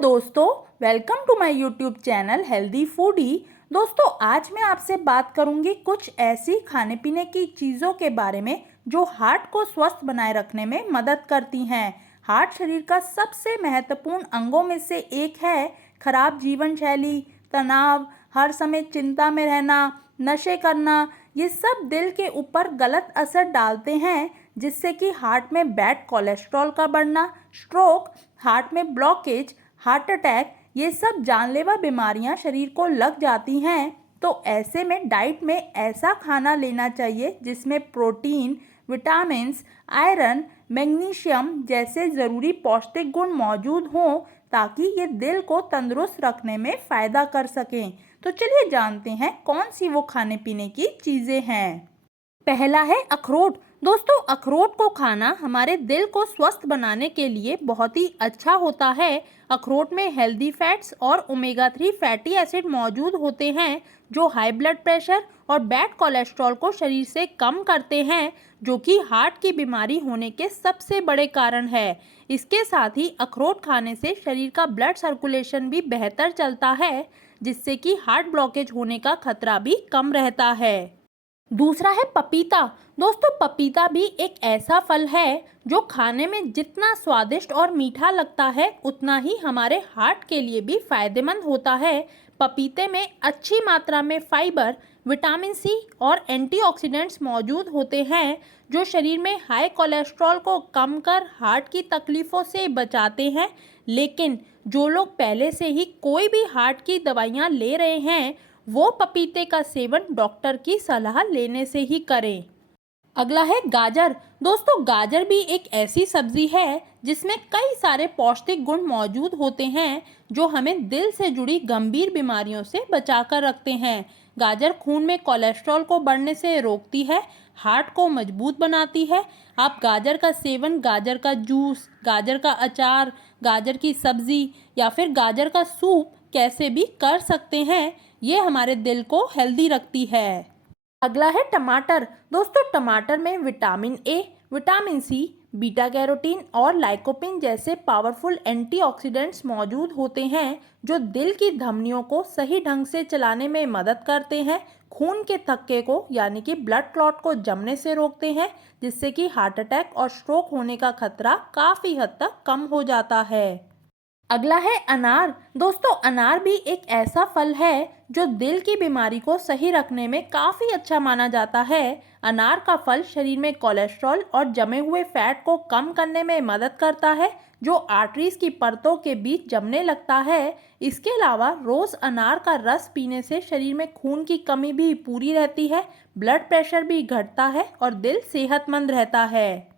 दोस्तों, welcome to my YouTube channel healthy foodie. दोस्तों, आज मैं आपसे बात करूंगी कुछ ऐसी खाने पीने की चीज़ों के बारे में जो हार्ट को स्वस्थ बनाए रखने में मदद करती हैं। हार्ट शरीर का सबसे महत्वपूर्ण अंगों में से एक है। खराब जीवन शैली, तनाव, हर समय चिंता में रहना, नशे करना, ये सब दिल के ऊपर गलत असर डालते हैं, जिससे कि हार्ट में बैड कोलेस्ट्रॉल का बढ़ना, स्ट्रोक, हार्ट में ब्लॉकेज, हार्ट अटैक, ये सब जानलेवा बीमारियां शरीर को लग जाती हैं। तो ऐसे में डाइट में ऐसा खाना लेना चाहिए जिसमें प्रोटीन, विटामिन्स, आयरन, मैग्नीशियम जैसे ज़रूरी पौष्टिक गुण मौजूद हों, ताकि ये दिल को तंदुरुस्त रखने में फ़ायदा कर सकें। तो चलिए जानते हैं कौन सी वो खाने पीने की चीज़ें हैं। पहला है अखरोट। दोस्तों, अखरोट को खाना हमारे दिल को स्वस्थ बनाने के लिए बहुत ही अच्छा होता है। अखरोट में हेल्दी फैट्स और ओमेगा 3 फैटी एसिड मौजूद होते हैं, जो हाई ब्लड प्रेशर और बैड कोलेस्ट्रॉल को शरीर से कम करते हैं, जो कि हार्ट की बीमारी होने के सबसे बड़े कारण है। इसके साथ ही अखरोट खाने से शरीर का ब्लड सर्कुलेशन भी बेहतर चलता है, जिससे कि हार्ट ब्लॉकेज होने का खतरा भी कम रहता है। दूसरा है पपीता। दोस्तों, पपीता भी एक ऐसा फल है जो खाने में जितना स्वादिष्ट और मीठा लगता है, उतना ही हमारे हार्ट के लिए भी फायदेमंद होता है। पपीते में अच्छी मात्रा में फाइबर, विटामिन सी और एंटीऑक्सीडेंट्स मौजूद होते हैं, जो शरीर में हाई कोलेस्ट्रॉल को कम कर हार्ट की तकलीफ़ों से बचाते हैं। लेकिन जो लोग पहले से ही कोई भी हार्ट की दवाइयाँ ले रहे हैं, वो पपीते का सेवन डॉक्टर की सलाह लेने से ही करें। अगला है गाजर। दोस्तों, गाजर भी एक ऐसी सब्जी है जिसमें कई सारे पौष्टिक गुण मौजूद होते हैं, जो हमें दिल से जुड़ी गंभीर बीमारियों से बचाकर रखते हैं। गाजर खून में कोलेस्ट्रॉल को बढ़ने से रोकती है, हार्ट को मजबूत बनाती है। आप गाजर का सेवन गाजर का जूस, गाजर का अचार, गाजर की सब्जी या फिर गाजर का सूप कैसे भी कर सकते हैं। ये हमारे दिल को हेल्दी रखती है। अगला है टमाटर। दोस्तों, टमाटर में vitamin A, vitamin C, beta carotene और लाइकोपिन जैसे पावरफुल एंटीऑक्सीडेंट्स मौजूद होते हैं, जो दिल की धमनियों को सही ढंग से चलाने में मदद करते हैं, खून के थक्के को यानी कि ब्लड क्लॉट को जमने से रोकते हैं, जिससे कि हार्ट अटैक और स्ट्रोक होने का खतरा काफ़ी हद तक कम हो जाता है। अगला है अनार। दोस्तों, अनार भी एक ऐसा फल है जो दिल की बीमारी को सही रखने में काफ़ी अच्छा माना जाता है। अनार का फल शरीर में कोलेस्ट्रॉल और जमे हुए फैट को कम करने में मदद करता है, जो आर्टरीज की परतों के बीच जमने लगता है। इसके अलावा रोज़ अनार का रस पीने से शरीर में खून की कमी भी पूरी रहती है, ब्लड प्रेशर भी घटता है और दिल सेहतमंद रहता है।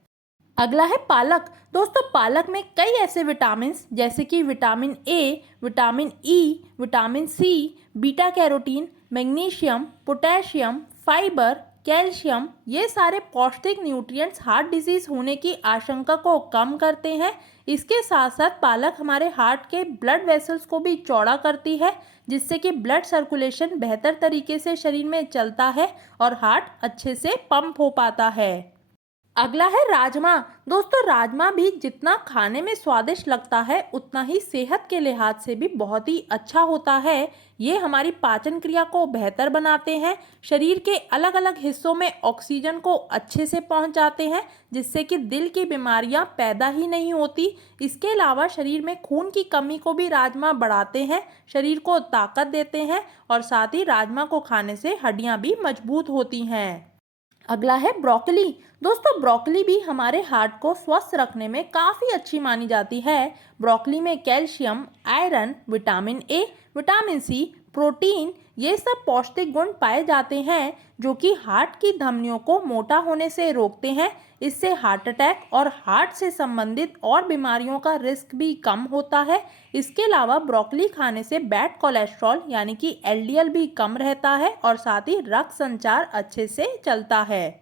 अगला है पालक। दोस्तों, पालक में कई ऐसे विटामिन जैसे कि vitamin A, vitamin E, vitamin C, beta carotene, magnesium, potassium, fibre, calcium, ये सारे पौष्टिक न्यूट्रिएंट्स हार्ट डिजीज होने की आशंका को कम करते हैं। इसके साथ साथ पालक हमारे हार्ट के ब्लड वेसल्स को भी चौड़ा करती है, जिससे कि ब्लड सर्कुलेशन बेहतर तरीके से शरीर में चलता है और हार्ट अच्छे से पंप हो पाता है। अगला है राजमा। दोस्तों, राजमा भी जितना खाने में स्वादिष्ट लगता है, उतना ही सेहत के लिहाज से भी बहुत ही अच्छा होता है। ये हमारी पाचन क्रिया को बेहतर बनाते हैं, शरीर के अलग अलग हिस्सों में ऑक्सीजन को अच्छे से पहुंचाते हैं, जिससे कि दिल की बीमारियां पैदा ही नहीं होती। इसके अलावा शरीर में खून की कमी को भी राजमा बढ़ाते हैं, शरीर को ताकत देते हैं और साथ ही राजमा को खाने से हड्डियां भी मजबूत होती हैं। अगला है ब्रोकली। दोस्तों, ब्रोकली भी हमारे हार्ट को स्वस्थ रखने में काफ़ी अच्छी मानी जाती है। ब्रोकली में calcium, iron, vitamin A, vitamin C, protein, ये सब पौष्टिक गुण पाए जाते हैं, जो कि हार्ट की धमनियों को मोटा होने से रोकते हैं। इससे हार्ट अटैक और हार्ट से संबंधित और बीमारियों का रिस्क भी कम होता है। इसके अलावा ब्रोकली खाने से बैड कोलेस्ट्रॉल यानी कि एलडीएल भी कम रहता है और साथ ही रक्त संचार अच्छे से चलता है।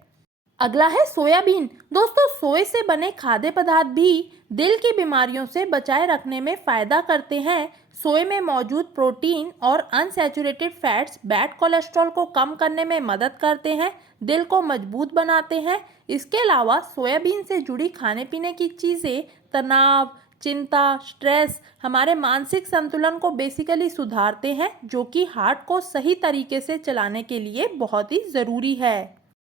अगला है सोयाबीन। दोस्तों, सोए से बने खाद्य पदार्थ भी दिल की बीमारियों से बचाए रखने में फ़ायदा करते हैं। सोए में मौजूद प्रोटीन और अनसैचुरेटेड फैट्स बैड कोलेस्ट्रॉल को कम करने में मदद करते हैं, दिल को मजबूत बनाते हैं। इसके अलावा सोयाबीन से जुड़ी खाने पीने की चीज़ें तनाव, चिंता, स्ट्रेस हमारे मानसिक संतुलन को बेसिकली सुधारते हैं, जो कि हार्ट को सही तरीके से चलाने के लिए बहुत ही ज़रूरी है।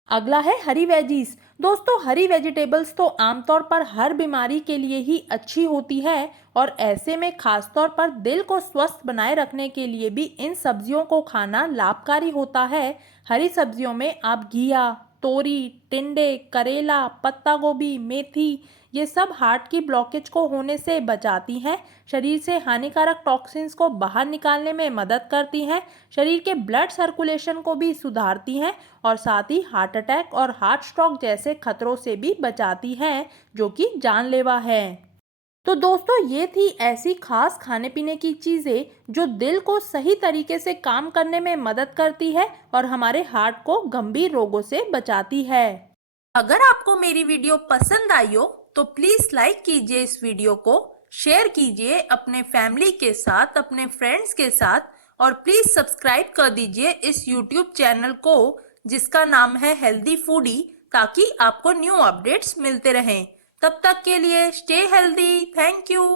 अगला है हरी वेजीज। दोस्तों, हरी वेजिटेबल्स तो आमतौर पर हर बीमारी के लिए ही अच्छी होती है और ऐसे में खासतौर पर दिल को स्वस्थ बनाए रखने के लिए भी इन सब्जियों को खाना लाभकारी होता है। हरी सब्जियों में आप घिया, तोरी, टिंडे, करेला, पत्ता गोभी, मेथी, ये सब हार्ट की ब्लॉकेज को होने से बचाती हैं, शरीर से हानिकारक टॉक्सिन्स को बाहर निकालने में मदद करती हैं, शरीर के ब्लड सर्कुलेशन को भी सुधारती हैं और साथ ही हार्ट अटैक और हार्ट स्ट्रोक जैसे खतरों से भी बचाती हैं, जो कि जानलेवा है। तो दोस्तों, ये थी ऐसी खास खाने पीने की चीज़ें जो दिल को सही तरीके से काम करने में मदद करती है और हमारे हार्ट को गंभीर रोगों से बचाती है। अगर आपको मेरी वीडियो पसंद आई हो तो प्लीज लाइक कीजिए इस वीडियो को, शेयर कीजिए अपने फैमिली के साथ, अपने फ्रेंड्स के साथ और प्लीज सब्सक्राइब कर दीजिए इस यूट्यूब चैनल को जिसका नाम है हेल्दी फूडी, ताकि आपको न्यू अपडेट्स मिलते रहें। तब तक के लिए स्टे हेल्दी। Thank you.